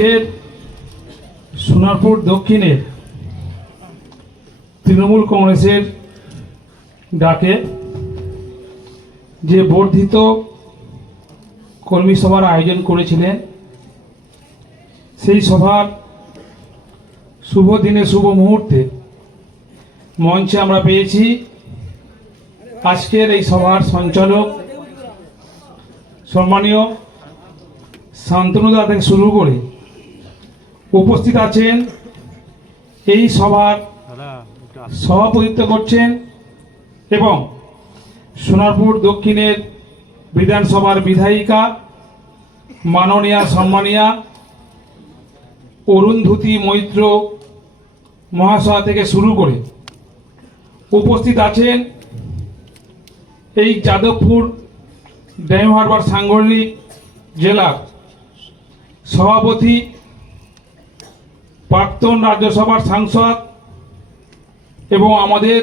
আজকের সোনারপুর দক্ষিণের তৃণমূল কংগ্রেসের ডাকে যে বর্ধিত কর্মী সভার আয়োজন করেছিলেন, সেই সভার শুভ দিনে শুভ মুহূর্তে মঞ্চে আমরা পেয়েছি আজকের এই সভার সঞ্চালক সম্মানীয় শান্তনুদা থেকে শুরু করে উপস্থিত আছেন এই সভার সভাপতিত্ব করছেন এবং সোনারপুর দক্ষিণের বিধানসভার বিধায়িকা, মাননীয়া, সম্মানীয়া অরুন্ধতী মৈত্র মহাশয়া থেকে শুরু করে উপস্থিত আছেন এই যাদবপুর ড্যাম হারবার সাংগঠনিক জেলার সভাপতি প্রাক্তন রাজ্যসভার সাংসদ এবং আমাদের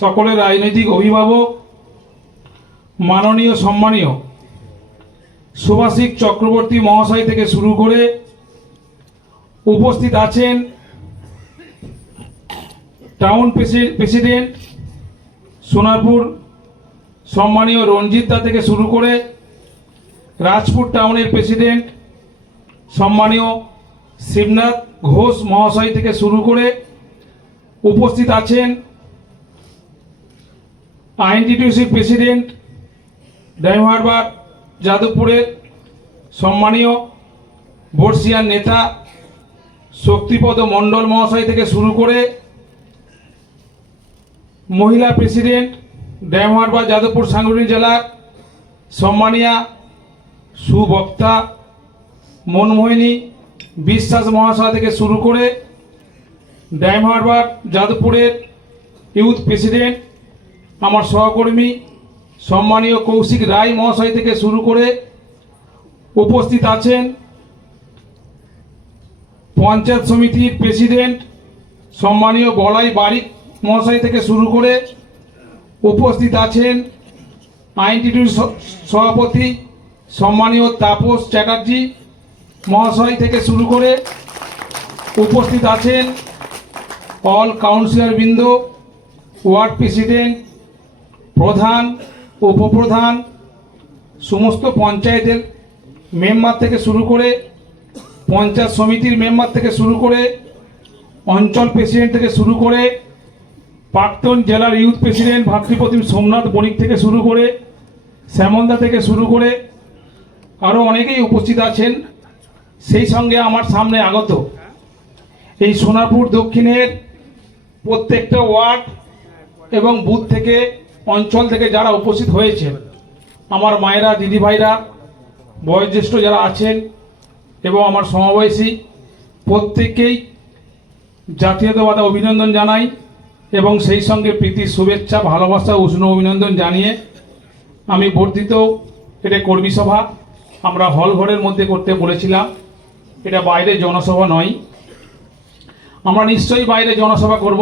সকলের রাজনৈতিক অভিভাবক, মাননীয়, সম্মানীয় সুভাষিক চক্রবর্তী মহাশয় থেকে শুরু করে উপস্থিত আছেন টাউন প্রেসি- প্রেসিডেন্ট সোনারপুর, সম্মানীয় রঞ্জিত দা থেকে শুরু করে রাজপুর টাউনের প্রেসিডেন্ট, সম্মানীয় শিবনাথ ঘোষ মহাশয় থেকে শুরু করে উপস্থিত আছেন আইএনটিটিউসির প্রেসিডেন্ট ডাইভারবার যাদবপুরের সম্মানীয় বর্ষিয়ার নেতা, শক্তিপদ মণ্ডল মহাশয় থেকে শুরু করে মহিলা প্রেসিডেন্ট ড্যামহারবার যাদবপুর সাংগঠনিক জেলার সম্মানিয়া সুবক্তা মনমোহিনী বিশ্বাস মহাশয় থেকে শুরু করে ড্যাম হারবার, যাদবপুরের ইউথ প্রেসিডেন্ট, আমার সহকর্মী, সম্মানীয় কৌশিক রায় মহাশয় থেকে শুরু করে উপস্থিত আছেন পঞ্চায়েত সমিতির প্রেসিডেন্ট, সম্মানীয় বলাই বারিক মহাশয় থেকে শুরু করে উপস্থিত আছেন আইনটিটিউর সভাপতি, সম্মানীয় তাপস চ্যাটার্জি মহাশয় থেকে শুরু করে উপস্থিত আছেন অল কাউন্সিলর বৃন্দ, ওয়ার্ড প্রেসিডেন্ট, প্রধান, উপপ্রধান, সমস্ত পঞ্চায়েতের মেম্বার থেকে শুরু করে পঞ্চায়েত সমিতির মেম্বার থেকে শুরু করে অঞ্চল প্রেসিডেন্ট থেকে শুরু করে প্রাক্তন জেলার ইউথ প্রেসিডেন্ট ভাতৃপ্রতিম সোমনাথ বণিক থেকে শুরু করে শ্যামলদা থেকে শুরু করে আরও অনেকেই উপস্থিত আছেন। সেই সঙ্গে আমার সামনে আগত এই সোনারপুর দক্ষিণের প্রত্যেকটা ওয়ার্ড এবং বুথ থেকে অঞ্চল থেকে যারা উপস্থিত হয়েছেন, আমার মায়েরা দিদিভাইরা বয়োজ্যেষ্ঠ যারা আছেন এবং আমার সমবয়সী, প্রত্যেককেই জাতীয়তাবাদে অভিনন্দন জানাই এবং সেই সঙ্গে প্রীতি শুভেচ্ছা, ভালোবাসা, উষ্ণ অভিনন্দন জানিয়ে আমি বর্ধিত, এটা কর্মী সভা, আমরা হল ঘরের মধ্যে করতে বলেছিলাম। এটা বাইরে জনসভা নয়। আমরা নিশ্চয়ই বাইরে জনসভা করব।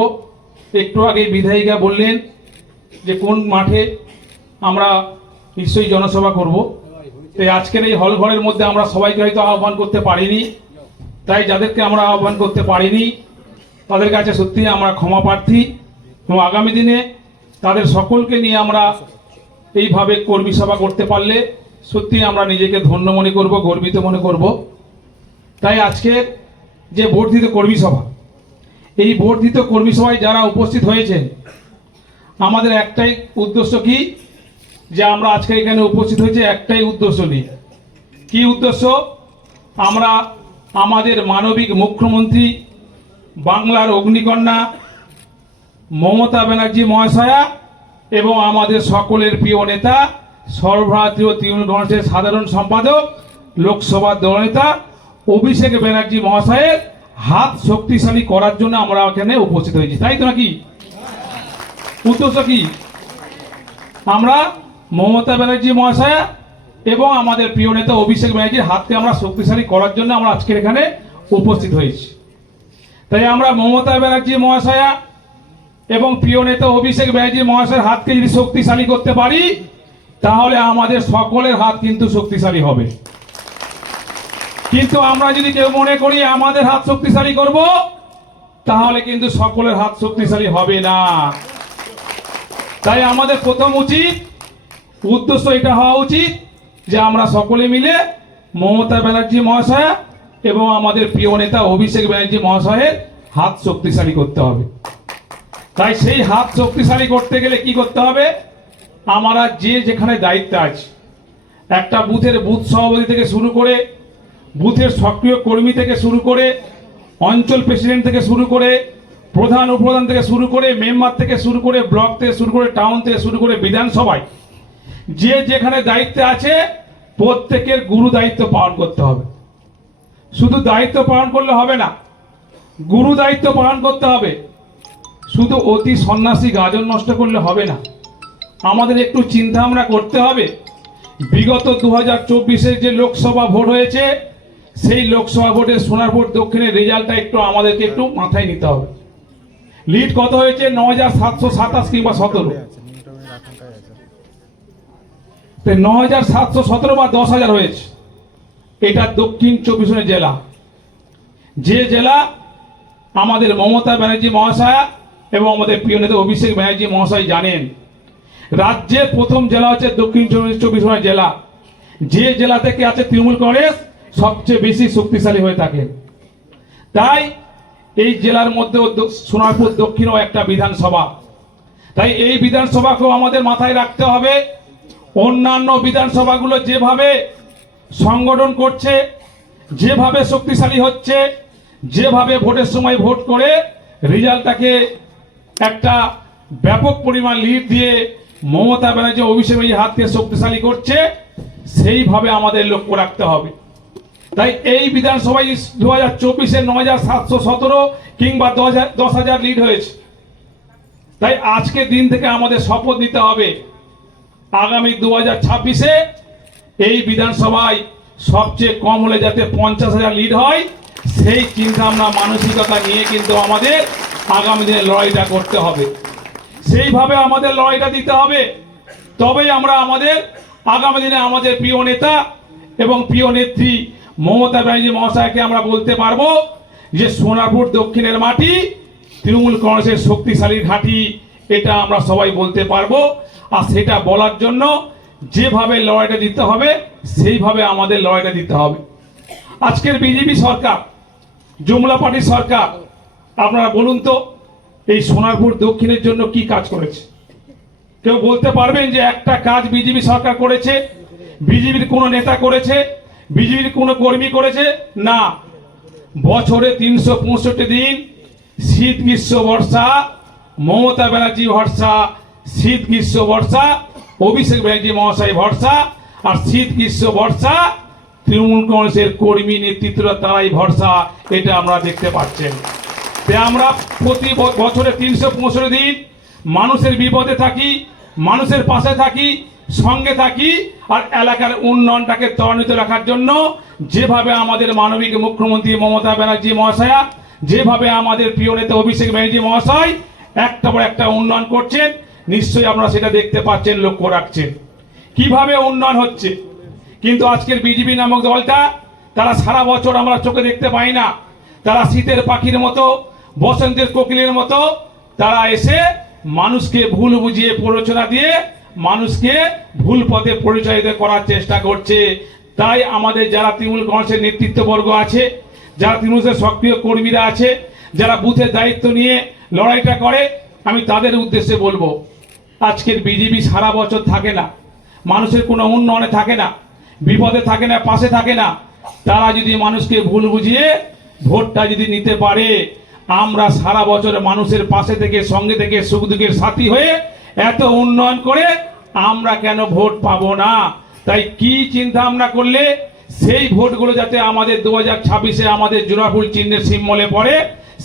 একটু আগে বিধায়িকা বললেন যে কোন মাঠে আমরা নিশ্চয়ই জনসভা করব। তাই আজকের এই হল ঘরের মধ্যে আমরা সবাইকে হয়তো আহ্বান করতে পারিনি। তাই যাদেরকে আমরা আহ্বান করতে পারিনি, তাদের কাছে সত্যি আমরা ক্ষমা প্রার্থী এবং আগামী দিনে তাদের সকলকে নিয়ে আমরা এইভাবে কর্মী সভা করতে পারলে সত্যি আমরা নিজেকে ধন্য মনে করব, গর্বিত মনে করব। তাই আজকে যে বর্ধিত কর্মী সভা, এই বর্ধিত কর্মী সভায় যারা উপস্থিত হয়েছেন, আমাদের একটাই উদ্দেশ্য কি? যে আমরা আজকে এখানে উপস্থিত হয়েছে একটাই উদ্দেশ্য নিয়ে। কি উদ্দেশ্য? আমরা আমাদের মানবিক মুখ্যমন্ত্রী, বাংলার অগ্নিকন্যা, মমতা ব্যানার্জি মহাশয়া এবং আমাদের সকলের প্রিয় নেতা, সর্বভারতীয় তৃণমূল কংগ্রেসের সাধারণ সম্পাদক লোকসভা দলনেতা অভিষেক ব্যানার্জি মহাশয়ের হাত শক্তিশালী করার জন্য আমরা এখানে উপস্থিত হয়েছি। তাই তো নাকি? উদ্দেশ্য কি? আমরা মমতা ব্যানার্জি মহাশয়া এবং আমাদের প্রিয় নেতা অভিষেক ব্যানার্জির হাতকে আমরা শক্তিশালী করার জন্য আমরা আজকের এখানে উপস্থিত হয়েছি। তাই আমরা মমতা ব্যানার্জি মহাশয়া এবং প্রিয় নেতা অভিষেক ব্যানার্জি মহাশয়ের হাতকে যদি শক্তিশালী করতে পারি, তাহলে আমাদের সকলের হাত কিন্তু শক্তিশালী হবে। কিন্তু আমরা যদি কেউ মনে করি আমাদের হাত শক্তিশালী করব, তাহলে কিন্তু সকলের হাত শক্তিশালী হবে না। তাই আমাদের প্রথম উচিত, উদ্দেশ্য এটা হওয়া উচিত যে আমরা সকলে মিলে মমতা ব্যানার্জি মহাশয়া এবং আমাদের প্রিয় নেতা অভিষেক ব্যানার্জি মহাশয়ের হাত শক্তিশালী করতে হবে। তাই সেই হাত শক্তিশালী করতে গেলে কি করতে হবে? আমরা যে যেখানে দায়িত্বে আছি, একটা বুথের বুথ সভাপতি থেকে শুরু করে বুথের সক্রিয় কর্মী থেকে শুরু করে অঞ্চল প্রেসিডেন্ট থেকে শুরু করে প্রধান উপপ্রধান থেকে শুরু করে মেম্বার থেকে শুরু করে ব্লক থেকে শুরু করে টাউন থেকে শুরু করে বিধানসভায় যে যেখানে দায়িত্বে আছে প্রত্যেকের গুরু দায়িত্ব পালন করতে হবে। শুধু দায়িত্ব পালন করলে হবে না, গুরু দায়িত্ব পালন করতে হবে। শুধু অতি সন্ন্যাসী গাজন নষ্ট করলে হবে না। আমাদের একটু চিন্তা ভাবনা করতে হবে। বিগত দু হাজার যে লোকসভা ভোট হয়েছে সেই লোকসভা ভোটের সোনারপুর দক্ষিণের রেজাল্টটা একটু আমাদেরকে একটু মাথায় নিতে হবে। লিড কত হয়েছে? ন হাজার সাতশো সাতাশ কিংবা সতেরো। ন হাজার সাতশো সতেরো বা দশ হাজার হয়েছে। এটা দক্ষিণ চব্বিশ জেলা। যে জেলা আমাদের মমতা ব্যানার্জি মহাশয়া এবং আমাদের প্রিয় নেতা অভিষেক ব্যানার্জি মহাশয় জানেন, রাজ্যের প্রথম জেলা হচ্ছে দক্ষিণ চব্বিশ চব্বিশ পরগনা জেলা। যে জেলা থেকে আছে তৃণমূল কংগ্রেস সবচেয়ে বেশি শক্তিশালী হয়ে থাকে। তাই এই জেলার মধ্যেও দ- সোনারপুর দক্ষিণও একটা বিধানসভা। তাই এই বিধানসভাকেও আমাদের মাথায় রাখতে হবে। অন্যান্য বিধানসভাগুলো যেভাবে সংগঠন করছে, যেভাবে শক্তিশালী হচ্ছে, যেভাবে ভোটের সময় ভোট করে, রেজাল্টটাকে একটা ব্যাপক পরিমাণ লিড দিয়ে মমতা ব্যানার্জি অভিষেক হাতকে শক্তিশালী করছে, সেইভাবে আমাদের লক্ষ্য রাখতে হবে। তাই এই বিধানসভায় দু হাজার চব্বিশে ন হাজার সাতশো সতেরো কিংবা দশ হাজার লিড হয়েছে, তাই আজকের দিন থেকে আমাদের শপথ নিতে হবে। আগামী দু হাজার ছাব্বিশে এই বিধানসভায় সবচেয়ে কম হলে যাতে পঞ্চাশ হাজার লিড হয়, সেই চিন্তা ভাবনা মানসিকতা নিয়ে কিন্তু আমাদের আগামী দিনে লড়াইটা করতে হবে। সেইভাবে আমাদের লড়াইটা দিতে হবে। তবেই আমরা আমাদের, আগামী দিনে আমাদের প্রিয় নেতা এবং প্রিয় নেত্রী মমতা ব্যানার্জি মহাশয়কে আমরা বলতে পারব যে সোনারপুর দক্ষিণের মাটি, তৃণমূল কংগ্রেসের শক্তিশালী ঘাঁটি, এটা আমরা সবাই বলতে পারব। আর সেটা বলার জন্য যেভাবে লড়াইটা দিতে হবে, সেইভাবে আমাদের লড়াইটা দিতে হবে। আজকের বিজেপি সরকার জুমলা পার্টি সরকার, আপনারা বলুন তো, এই সোনারপুর দক্ষিণের জন্য কি কাজ করেছে? কেউ বলতে পারবেন যে একটা কাজ বিজেপি সরকার করেছে, বিজেপির কোনো নেতা করেছে বিজেপির কোনো কর্মী করেছে? না। বছরে তিনশো পঁয়ষট্টি দিন শীত গ্রীষ্ম বর্ষা, মমতা ব্যানার্জি ভরসা, শীত গ্রীষ্ম বর্ষা, অভিষেক ব্যানার্জি মহাশয় ভরসা, আর শীত গ্রীষ্ম বর্ষা, তৃণমূল কংগ্রেসের কর্মী নেতৃত্বরা তারাই ভরসা, এটা আমরা দেখতে পাচ্ছেন। আমরা প্রতি বছরে তিনশো পঁয়ষট্টি দিন মানুষের বিপদে থাকি, মানুষের পাশে থাকি সঙ্গে থাকি আর এলাকার উন্নয়নটাকে ত্বরান্বিত রাখার জন্য যেভাবে আমাদের মানবিক মুখ্যমন্ত্রী মমতা ব্যানার্জি মহাশয়া, যেভাবে আমাদের প্রিয় নেতা অভিষেক ব্যানার্জি মহাশয় একটা পর একটা উন্নয়ন করছেন, নিশ্চয়ই আপনারা সেটা দেখতে পাচ্ছেন, লক্ষ্য রাখছেন। কীভাবে উন্নয়ন হচ্ছে? কিন্তু আজকের বিজেপি নামক দলটা, তারা সারা বছর আমরা চোখে দেখতে পাই না। তারা শীতের পাখির মতো, বসন্তের কোকিলের মতো, তারা এসে মানুষকে ভুল বুঝিয়ে প্ররোচনা দিয়ে মানুষকে ভুল পথে পরিচালিত করার চেষ্টা করছে। তাই আমাদের যারা তৃণমূল কংগ্রেসের নেতৃত্ববর্গ আছে, যারা তৃণমূলের সক্রিয় কর্মীরা আছে, যারা বুথের দায়িত্ব নিয়ে লড়াইটা করে, আমি তাদের উদ্দেশ্যে বলব, আজকের বিজেপি সারা বছর থাকে না, মানুষের কোনো উন্নয়নে থাকে না, বিপদে থাকে না, পাশে থাকে না, তারা যদি মানুষকে ভুল বুঝিয়ে ভোটটা যদি নিতে পারে, আমরা সারা বছর মানুষের পাশে থেকে, সঙ্গে থেকে সুখ দুঃখের সাথী হয়ে এত উন্নয়ন করে আমরা কেন ভোট পাবো না? তাই কি চিন্তা ভাবনা করলে সেই ভোটগুলো যাতে আমাদের দু হাজার ছাব্বিশে আমাদের জোড়াফুল চিহ্নের সিম্বলে পড়ে,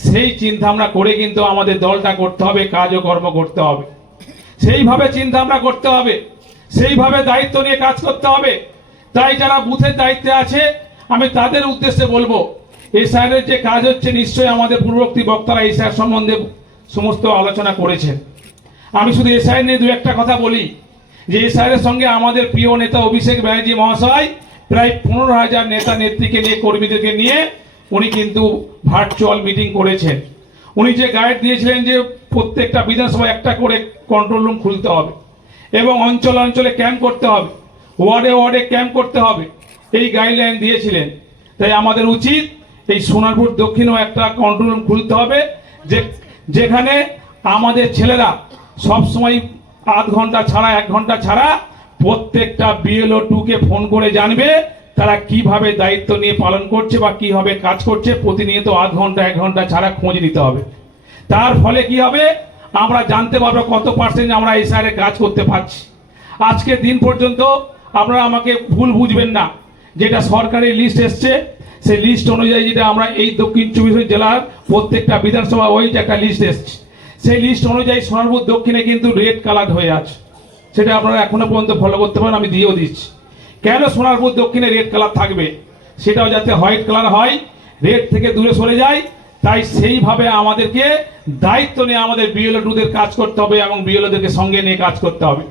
সেই চিন্তা ভাবনা করে কিন্তু আমাদের দলটা করতে হবে, কাজ ও কর্ম করতে হবে। সেইভাবে চিন্তা ভাবনা করতে হবে, সেইভাবে দায়িত্ব নিয়ে কাজ করতে হবে। তাই যারা বুথের দায়িত্বে আছে, আমি তাদের উদ্দেশ্যে বলব এই স্যারের যে কাজ হচ্ছে, নিশ্চয়ই আমাদের পূর্ববর্তী বক্তারা এই স্যার সম্বন্ধে সমস্ত আলোচনা করেছেন। আমি শুধু এসআই নিয়ে দু একটা কথা বলি। যে এসআইয়ের সঙ্গে আমাদের প্রিয় নেতা অভিষেক ব্যানার্জি মহাশয়, প্রায় পনেরো হাজার নেতা নেত্রীকে নিয়ে, কর্মীদেরকে নিয়ে উনি কিন্তু ভার্চুয়াল মিটিং করেছেন। উনি যে গাইড দিয়েছিলেন যে প্রত্যেকটা বিধানসভা একটা করে কন্ট্রোল রুম খুলতে হবে এবং অঞ্চল অঞ্চলে ক্যাম্প করতে হবে, ওয়ার্ডে ওয়ার্ডে ক্যাম্প করতে হবে, এই গাইডলাইন দিয়েছিলেন। তাই আমাদের উচিত এই সোনারপুর দক্ষিণেও একটা কন্ট্রোল রুম খুলতে হবে, যে যেখানে আমাদের ছেলেরা সব সময় আধ ঘণ্টা ছাড়া, এক ঘণ্টা ছাড়া প্রত্যেকটা বিএলও টুকে ফোন করে জানবে তারা কীভাবে দায়িত্ব নিয়ে পালন করছে বা কীভাবে কাজ করছে। প্রতিনিয়ত আধ ঘণ্টা, এক ঘণ্টা ছাড়া খোঁজ নিতে হবে। তার ফলে কি হবে? আমরা জানতে পারব কত পার্সেন্ট আমরা এই সাইডে কাজ করতে পারছি। আজকে দিন পর্যন্ত আপনারা আমাকে ভুল বুঝবেন না। যেটা সরকারি লিস্ট এসছে, সেই লিস্ট অনুযায়ী যেটা আমরা এই দক্ষিণ চব্বিশ জেলার প্রত্যেকটা বিধানসভা ওই একটা লিস্ট এসছে। সেই লিস্ট অনুযায়ী সোনারপুর দক্ষিণে কিন্তু রেড কালার হয়ে আছে। সেটা আপনারা এখনও পর্যন্ত ফলো করতে পারেন, আমি দিয়েও দিচ্ছি। কেন সোনারপুর দক্ষিণে রেড কালার থাকবে? সেটাও যাতে হোয়াইট কালার হয় রেড থেকে দূরে সরে যায়, তাই সেইভাবে আমাদেরকে দায়িত্ব নিয়ে আমাদের বিএলও টুদের কাজ করতে হবে এবং বিএলওদেরকে সঙ্গে নিয়ে কাজ করতে হবে।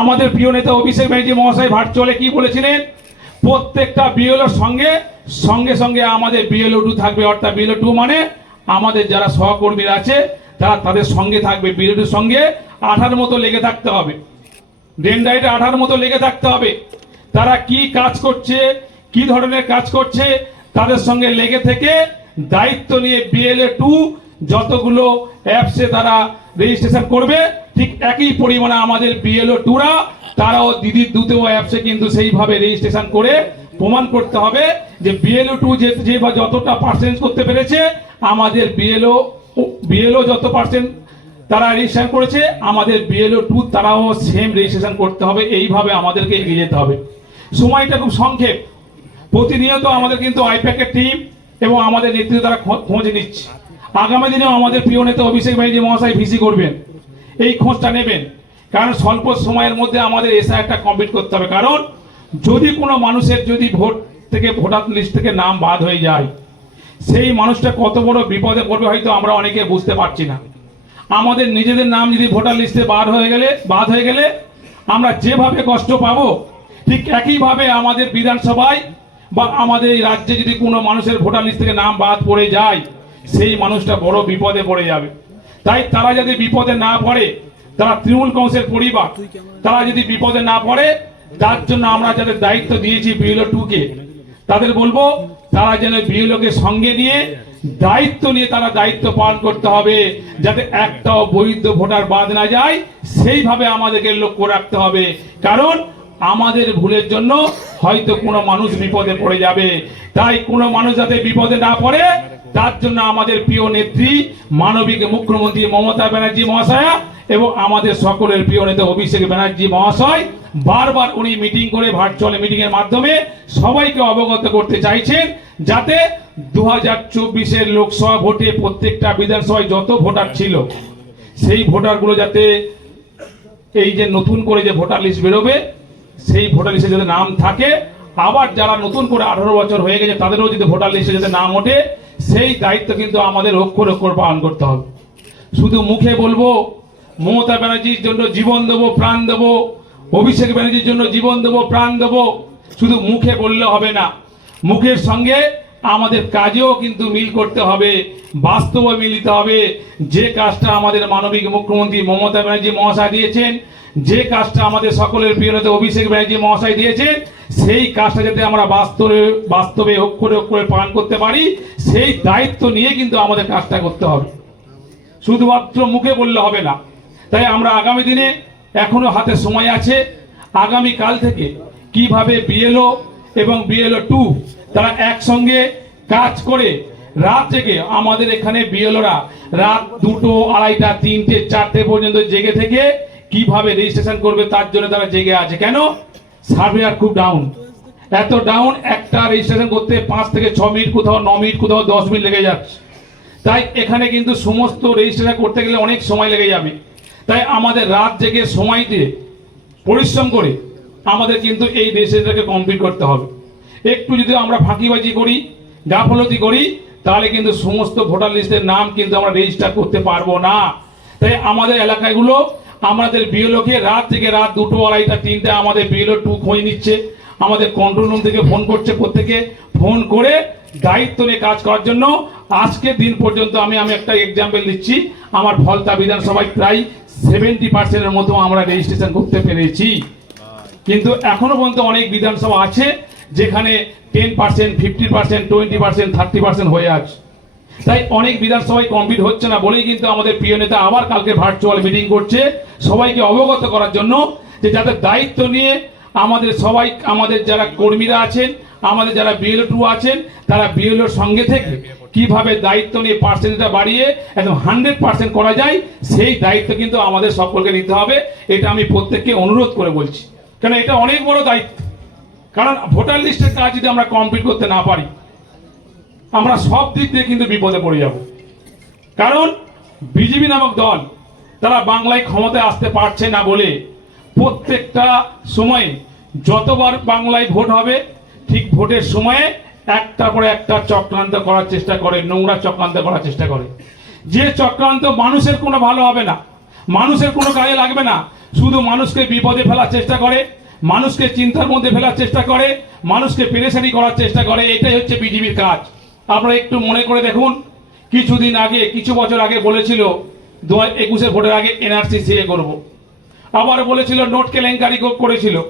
আমাদের প্রিয় নেতা অভিষেক ব্যানার্জি মহাশয় ভার্চুয়ালে কি বলেছিলেন? প্রত্যেকটা বিএলওর সঙ্গে সঙ্গে সঙ্গে আমাদের বিএলও টু থাকবে, অর্থাৎ বিএলও টু মানে আমাদের যারা সহকর্মীরা আছে তারা তাদের সঙ্গে থাকবে টুর সঙ্গে আঠার মতো লেগে থাকতে হবে। ডেন্ডাইটে আঠার মতো লেগে থাকতে হবে। তারা কি কাজ করছে, কি ধরনের কাজ করছে, তাদের সঙ্গে লেগে থেকে দায়িত্ব নিয়ে বিএলএ টু যতগুলো অ্যাপসে তারা রেজিস্ট্রেশন করবে, ঠিক একই পরিমাণে আমাদের বিএলও টুরা, তারাও দিদির দুটো অ্যাপসে কিন্তু সেইভাবে রেজিস্ট্রেশন করে প্রমাণ করতে হবে যে বিএলও টু যে যতটা পার্সেন্ট করতে পেরেছে, আমাদের বিএলও বিএলও যত পার্সেন্ট তারা রেজিস্ট্রেশন করেছে, আমাদের বিএলও টু তারাও সেম রেজিস্ট্রেশন করতে হবে, এইভাবে আমাদেরকে এগিয়ে যেতে হবে। সময়টা খুব সংক্ষেপ। প্রতিনিয়ত আমাদের কিন্তু আইপ্যাকের টিম এবং আমাদের নেতৃত্ব তারা খোঁজ নিচ্ছে। আগামী দিনেও আমাদের প্রিয় নেতা অভিষেক ব্যানার্জি মহাশয় ভিসি করবেন। এই খোঁজটা নেবেন। কারণ স্বল্প সময়ের মধ্যে আমাদের এসআইআরটা কমপ্লিট করতে হবে। কারণ যদি কোনো মানুষের যদি ভোট থেকে, ভোটার লিস্ট থেকে নাম বাদ হয়ে যায় সেই মানুষটা কত বড় বিপদে পড়বে হয়তো আমরা অনেকে বুঝতে পারছি না। আমাদের নিজেদের নাম যদি ভোটার লিস্টে বাদ হয়ে গেলে, বাদ হয়ে গেলে, আমরা যেভাবে কষ্ট পাবো, ঠিক একইভাবে আমাদের বিধানসভায় বা আমাদের এই রাজ্যে যদি কোনো মানুষের ভোটার লিস্ট থেকে নাম বাদ পড়ে যায়, সেই মানুষটা বড় বিপদে পড়ে যাবে। তাই তারা যদি বিপদে না পড়ে, তারা তৃণমূল কংগ্রেসের পরিবার, তারা যদি বিপদে না পড়ে, তার জন্য আমরা যাদের দায়িত্ব দিয়েছি বিএলও টুকে তাদের বলব, তারা যেন বিএলওকে সঙ্গে নিয়ে দায়িত্ব নিয়ে তারা দায়িত্ব পালন করতে হবে, যাতে একটাও বৈধ ভোটার বাদ না যায়। সেইভাবে আমাদেরকে লক্ষ্য রাখতে হবে। কারণ আমাদের ভুলের জন্য হয়তো কোনো মানুষ বিপদে পড়ে যাবে। তাই কোনো মানুষ যাতে বিপদে না পড়ে তার জন্য আমাদের প্রিয় নেত্রী, মানবিক মুখ্যমন্ত্রী মমতা ব্যানার্জি মহাশয়া এবং আমাদের সকলের প্রিয় নেতা অভিষেক ব্যানার্জি মহাশয়, বারবার উনি মিটিং করে ভার্চুয়াল মিটিং এর মাধ্যমে সবাইকে অবগত করতে চাইছেন যাতে দু হাজার চব্বিশের লোকসভা ভোটে প্রত্যেকটা বিধানসভায় যত ভোটার ছিল, সেই ভোটারগুলো যাতে এই যে নতুন করে যে ভোটার লিস্ট বেরোবে, সেই ভোটার লিস্টে যাতে নাম থাকে আবার যারা নতুন করে আঠারো বছর হয়ে গেছে, তাদেরও যদি ভোটার লিস্টে যাতে নাম ওঠে, সেই দায়িত্ব কিন্তু আমাদের অক্ষর অক্ষর পালন করতে হবে। শুধু মুখে বলব, মমতা ব্যানার্জির জন্য জীবন দেবো, প্রাণ দেবো, অভিষেক ব্যানার্জির জন্য জীবন দেবো, প্রাণ দেবো, শুধু মুখে বললে হবে না। মুখের সঙ্গে আমাদের কাজেও কিন্তু মিল করতে হবে বাস্তবে মিলিতে হবে। যে কাজটা আমাদের মানবিক মুখ্যমন্ত্রী মমতা ব্যানার্জি মহাশয় দিয়েছেন, যে কাজটা আমাদের সকলের প্রিয় অভিষেক ব্যানার্জি মহাশয় দিয়েছেন, সেই কাজটা যাতে আমরা বাস্তবে বাস্তবে অক্ষরে অক্ষরে পালন করতে পারি, সেই দায়িত্ব নিয়ে কিন্তু আমাদের কাজটা করতে হবে। শুধুমাত্র মুখে বললে হবে না। তাই আমরা আগামী দিনে এখনও হাতে সময় আছে আগামী কাল থেকে কীভাবে বিএলও এবং বিএলও টু তারা একসঙ্গে কাজ করে রাত থেকে আমাদের এখানে বিএলওরা রাত দুটো, আড়াইটা, তিনটে, চারটে পর্যন্ত জেগে থেকে কীভাবে রেজিস্ট্রেশন করবে তার জন্য তারা জেগে আছে। কেন? সার্ভেয়ার খুব ডাউন এত ডাউন একটা রেজিস্ট্রেশন করতে পাঁচ থেকে ছ মিনিট কোথাও, ন মিনিট কোথাও, দশ মিনিট লেগে যাচ্ছে। তাই এখানে কিন্তু সমস্ত রেজিস্ট্রেশন করতে গেলে অনেক সময় লেগে যাবে। তাই আমাদের রাত জেগে সময় দিয়ে পরিশ্রম করে আমাদের কিন্তু এই রেজিস্ট্রেশনটাকে কমপ্লিট করতে হবে। একটু যদি আমরা ফাঁকিবাজি করি, গাফলতি করি, তাহলে কিন্তু সমস্ত ভোটার লিস্টের নাম কিন্তু আমরা রেজিস্টার করতে পারব না। তাই আমাদের এলাকাগুলো, আমাদের বিএলওকে রাত থেকে রাত দুটো, আড়াইটা, তিনটে আমাদের বিএলও টু খোঁজ নিচ্ছে। আমাদের কন্ট্রোল রুম থেকে ফোন করছে প্রত্যেকে। ফোন করে দায়িত্ব নিয়ে কাজ করার জন্য আজকে দিন পর্যন্ত আমি আমি একটা এক্সাম্পল দিচ্ছি। আমার ফলতা বিধানসভায় প্রায় সেভেন্টি পার্সেন্টের মতো আমরা রেজিস্ট্রেশন করতে পেরেছি। কিন্তু এখনও পর্যন্ত অনেক বিধানসভা আছে যেখানে ten percent fifty percent twenty percent thirty percent হয়ে আছে। তাই অনেক বিধানসভায় কমপ্লিট হচ্ছে না বলেই কিন্তু আমাদের প্রিয় নেতা আবার কালকে ভার্চুয়াল মিটিং করছে। সবাইকে অবগত করার জন্য যে যাদের দায়িত্ব নিয়ে আমাদের সবাই, আমাদের যারা কর্মীরা আছেন, আমাদের যারা বিএলও টু আছেন, তারা বিএলওর সঙ্গে থেকে কীভাবে দায়িত্ব নিয়ে পার্সেন্টটা বাড়িয়ে একদম হান্ড্রেড পার্সেন্ট করা যায়, সেই দায়িত্ব কিন্তু আমাদের সকলকে নিতে হবে। এটা আমি প্রত্যেককে অনুরোধ করে বলছি। কেন এটা অনেক বড় দায়িত্ব। কারণ ভোটার লিস্টের কাজ যদি আমরা কমপ্লিট করতে না পারি, আমরা সব দিক দিয়ে কিন্তু বিপদে পড়ে যাব। কারণ বিজেপি নামক দল, তারা বাংলায় ক্ষমতায় আসতে পারছে না বলে প্রত্যেকটা সময়ে যতবার বাংলায় ভোট হবে, ঠিক ভোটের সময়ে একটা পরে একটা চক্রান্ত করার চেষ্টা করে, নোংরা চক্রান্ত করার চেষ্টা করে। যে চক্রান্ত মানুষের কোনো ভালো হবে না, মানুষের কোনো কাজে লাগবে না, শুধু মানুষকে বিপদে ফেলার চেষ্টা করে মানুষকে চিন্তার মধ্যে ফেলার চেষ্টা করে, মানুষকে পেরেশানি করার চেষ্টা করে, এটাই হচ্ছে বিজেপির কাজ। আপনারা একটু মনে করে দেখুন, কিছুদিন আগে, কিছু বছর আগে বলেছিল, দু হাজার একুশের ভোটের আগে এনআরসি সিএ করব। আবার বলেছিল, নোট কেলেঙ্কারি করেছিল।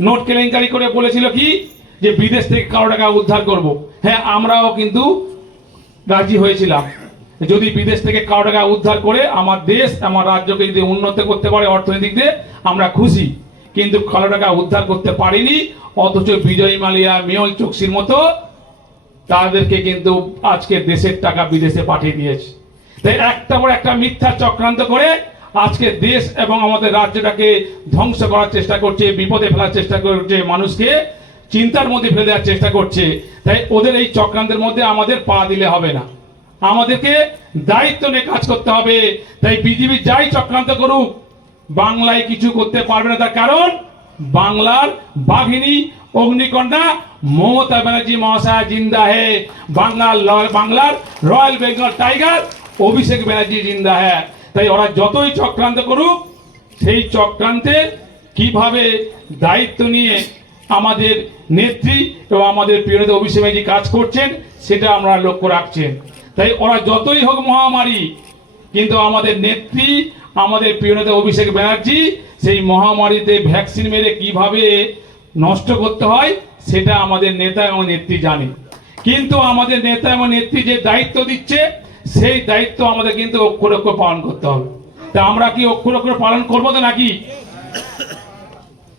নোট কেলেঙ্কারি করে বলেছিল কি? যে বিদেশ থেকে কারও টাকা উদ্ধার করব। হ্যাঁ আমরাও কিন্তু রাজি হয়েছিলাম। যদি বিদেশ থেকে কারও টাকা উদ্ধার করে, আমার দেশ, আমার রাজ্যকে যদি উন্নত করতে পারে অর্থনৈতিক দিয়ে আমরা খুশি। কিন্তু কালো টাকা উদ্ধার করতে পারিনি, অথচ বিজয় মালিয়া মেয়ল চোকসির মতো তাদেরকে কিন্তু আজকে দেশের টাকা বিদেশে পাঠিয়ে দিয়েছে। তাই একটা পর একটা মিথ্যা চক্রান্ত করে আজকে দেশ এবং আমাদের রাজ্যটাকে ধ্বংস করার চেষ্টা করছে, বিপদে ফেলার চেষ্টা করছে মানুষকে, চিন্তার মধ্যে ফেলে দেওয়ার চেষ্টা করছে। তাই ওদের এই চক্রান্তের মধ্যে আমাদের পা দিলে হবে না। আমাদেরকে দায়িত্ব নিয়ে কাজ করতে হবে। তাই বিজেপি যাই চক্রান্ত করুক বাংলায় কিছু করতে পারবে না তার কারণ বাংলার বাঘিনী অগ্নিকন্যা মমতা ব্যানার্জি মহাশয় জিন্দা হে। বাংলার বাংলার royal Bengal tiger Abhishek Banerjee জিন্দা হ্যাঁ তাই ওরা যতই চক্রান্ত করুক, সেই চক্রান্তের কীভাবে দায়িত্ব নিয়ে আমাদের নেত্রী এবং আমাদের প্রিয় অভিষেক ব্যানার্জি কাজ করছেন, সেটা আমরা লক্ষ্য রাখছেন। তাই ওরা যতই হোক মহামারী কিন্তু আমাদের নেত্রী, আমাদের প্রিয় নেতা অভিষেক ব্যানার্জি সেই মহামারীতে ভ্যাকসিন মেরে কীভাবে নষ্ট করতে হয়, সেটা আমাদের নেতা এবং নেত্রী জানে। কিন্তু আমাদের নেতা এবং নেত্রী যে দায়িত্ব দিচ্ছে, সেই দায়িত্ব আমাদের কিন্তু অক্ষর অক্ষর পালন করতে হবে। তা আমরা কি অক্ষর অক্ষর পালন করব তো নাকি?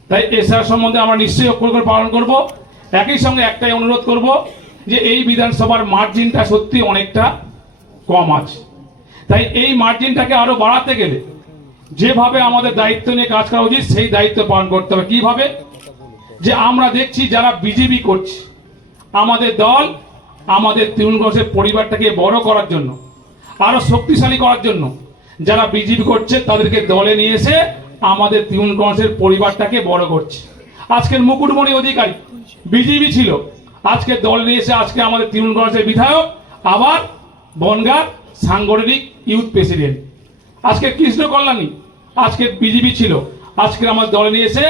তাই এসআর সম্বন্ধে আমরা নিশ্চয়ই অক্ষর অক্ষর পালন করব। একই সঙ্গে একটাই অনুরোধ করব যে এই বিধানসভার মার্জিনটা সত্যি অনেকটা কম আছে। তাই এই মার্জিনটাকে আরও বাড়াতে গেলে যেভাবে আমাদের দায়িত্ব নিয়ে কাজ করা উচিত, সেই দায়িত্ব পালন করতে হবে। কীভাবে? যে আমরা দেখছি যারা বিজেপি করছে, আমাদের দল, আমাদের তৃণমূল কংগ্রেসের পরিবারটাকে বড় করার জন্য, আরও শক্তিশালী করার জন্য যারা বিজেপি করছে, তাদেরকে দলে নিয়ে এসে আমাদের তৃণমূল কংগ্রেসের পরিবারটাকে বড় করছে। আজকের মুকুটমণি অধিকারী বিজেপি ছিল। আজকে দল নিয়ে এসে আজকে আমাদের তৃণমূল কংগ্রেসের বিধায়ক, আবার বনগাঁ সাংগঠনিক ইউথ প্রেসিডেন্ট। আজকে কৃষ্ণ কল্যাণী, আজকে বিজেপি ছিল, আজকে আমার দলে নিয়ে এসে,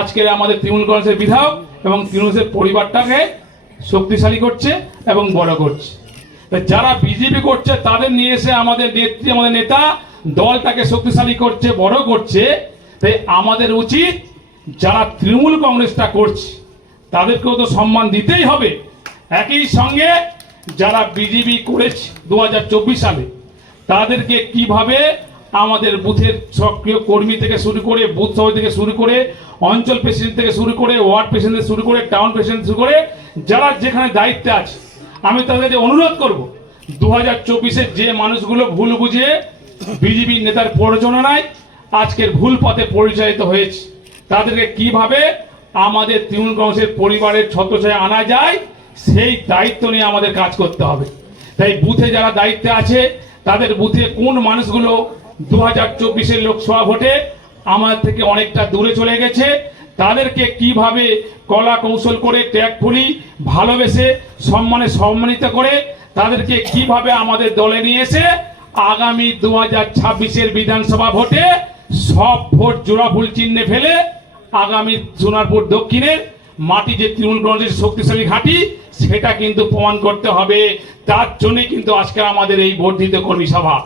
আজকে আমাদের তৃণমূল কংগ্রেসের বিধায়ক এবং তৃণমূলের পরিবারটাকে শক্তিশালী করছে এবং বড় করছে। যারা বিজেপি করছে, তাদের নিয়ে এসে আমাদের নেত্রী, আমাদের নেতা দলটাকে শক্তিশালী করছে, বড় করছে। তাই আমাদের উচিত যারা তৃণমূল কংগ্রেসটা করছে, তাদেরকেও তো সম্মান দিতেই হবে। একই সঙ্গে যারা বিজেপি করেছে দু হাজার চব্বিশ সালে, তাদেরকে কীভাবে আমাদের বুথের সক্রিয় কর্মী থেকে শুরু করে, বুথ সভাপতি থেকে শুরু করে, অঞ্চল প্রেসিডেন্ট থেকে শুরু করে ওয়ার্ড প্রেসিডেন্ট থেকে শুরু করে টাউন প্রেসিডেন্ট শুরু করে, যারা যেখানে দায়িত্বে আছে, আমি তাদের কাছে অনুরোধ করব, দু হাজার চব্বিশে যে মানুষগুলো ভুল বুঝে বিজেপি নেতার প্ররোচনায় আজকের ভুল পথে পরিচালিত হয়েছে, তাদেরকে কীভাবে আমাদের তৃণমূল কংগ্রেসের পরিবারের ছত্রছায়া আনা যায় সেই দায়িত্ব নিয়ে আমাদের কাজ করতে হবে। তাই বুথে যারা দায়িত্বে আছে, তাদের বুথে কোন মানুষগুলো দু হাজার চব্বিশের লোকসভা ভোটে আমার থেকে অনেকটা দূরে চলে গেছে, তাদেরকে কীভাবে কলা কৌশল করে ট্যাগফুলি ভালোবেসে, সম্মানে সম্মানিত করে তাদেরকে কীভাবে আমাদের দলে নিয়ে এসে আগামী দু হাজার ছাব্বিশের বিধানসভা ভোটে সব ভোট জোড়া ফুল চিহ্নে ফেলে আগামী সোনারপুর দক্ষিণের মাটি যে তৃণমূল কংগ্রেসের শক্তিশালী ঘাঁটি, সেটা কিন্তু প্রমাণ করতে হবে। তার জন্যই কিন্তু আজকে আমাদের এই বর্ধিত কর্মী সভা।